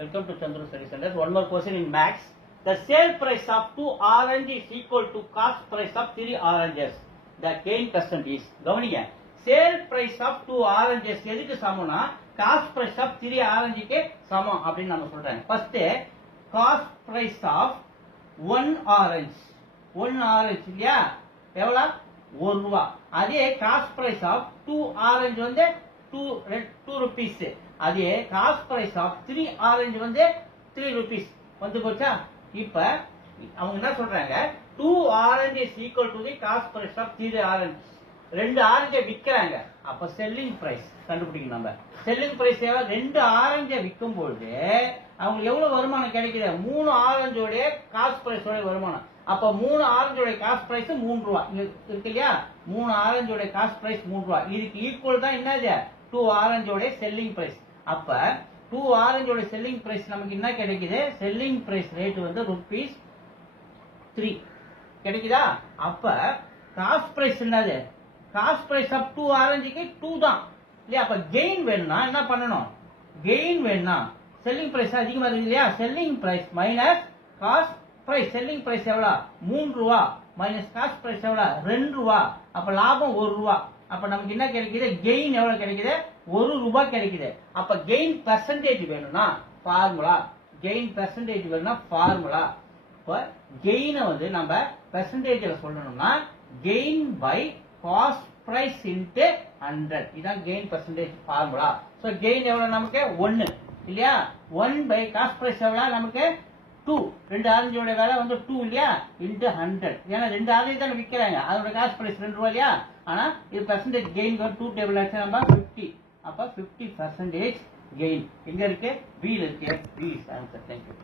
Welcome to Chandru Study Center. One more question in maths. The sale price of 2 oranges is equal to cost price of 3 oranges. The gain percent is. கவனிங்க. Sale price of 2 oranges எதுக்கு சமம்னா cost price of 3 orangeக்கு சமம் அப்படின்னு நம்ம சொல்றேன். First cost price of 1 orange. 1 orange இல்லையா? எவ்வளவு 1 ரூபாய். அதே cost price of 2 orange வந்து 2 rupees. அதே காஸ்ட் பிரைஸ் ஆஃப் 3 ஆரஞ்சு வந்து 3 rupees வந்து போச்சா. இப்ப அவங்க என்ன சொல்றாங்க, 2 orange is equal to the cost price of 3 orange. 2 ஆரஞ்சை விற்கிறாங்க, அப்ப செல்லிங் பிரைஸ் கண்டுபிடிக்கணும். நம்ம செல்லிங் பிரைஸ் 2 ஆரஞ்சை விற்கும் பொழுது அவங்களுக்கு எவ்வளவு வருமானம் கிடைக்குது, 3 ஆரஞ்சோட காஸ்ட் பிரைஸோட வருமானம். அப்ப 3 ஆரஞ்சோட காஸ்ட் பிரைஸ் 3 ரூபாய் இருக்கு இல்லையா. 3 ஆரஞ்சோட காஸ்ட் பிரைஸ் 3 ரூபாய். இதுக்கு ஈக்குவல் தான் என்னது 2 ஆரஞ்சோட செல்லிங் பிரைஸ். அப்ப 2 ஆரஞ்சோட செல்லிங் பிரைஸ் நமக்கு என்ன கிடைக்குது, செல்லிங் பிரைஸ் ரேட் வந்து ₹3 கிடைக்குதா. அப்ப காஸ்ட் பிரைஸ் என்னது, காஸ்ட் பிரைஸ் ஆஃப் 2 ஆரஞ்சுக்கு 2 தான் இல்லையா. அப்ப கெயின் வேணும்னா என்ன பண்ணணும், கெயின் வேணும்னா செல்லிங் பிரைஸ் அதிகமா இருக்கு இல்லையா. Selling price minus cost price. Selling price எவ்வளவு 3 ரூபா மைனஸ் காஸ்ட் பிரைஸ் எவ்வளவு 2 ரூபா. அப்ப லாபம் 1 ரூபா. அப்ப நமக்கு என்ன கிடைக்குது, கெயின் எவ்வளவு கிடைக்குது, 1 ரூபாய் கிடைக்குது. அப்ப கெயின் பெர்சன்டேஜ் வேணும்னா ஃபார்முலா, கெயின் பெர்சன்டேஜ் வேணும்னா ஃபார்முலா. இப்ப கெயின வந்து நம்ம பெர்சன்டேஜ்ல சொல்லணும்னா gain by cost price into 100. இதான் gain percentage formula. So gain எவ்வளவு நமக்கு 1 இல்லையா. 1 பை காஸ்ட் பிரைஸ் எவ்வளவு நமக்கு 2. 2 ஆரஞ்சோட விலை வந்து 2 இல்லையா இன்டு 100. ஏன்னா 2 ஆரஞ்சு தான் விற்கிறாங்க, அதோட காஸ்ட் பிரைஸ் 2 ரூபாய் இல்லையா. ஆனா இது பெர்சன்டேஜ் கெயின் 2 டேபிள் ஆச்சு நம்ம 50. அப்ப 50% கெயின் எங்க இருக்கு, B ல இருக்கு. B is answer. Thank you.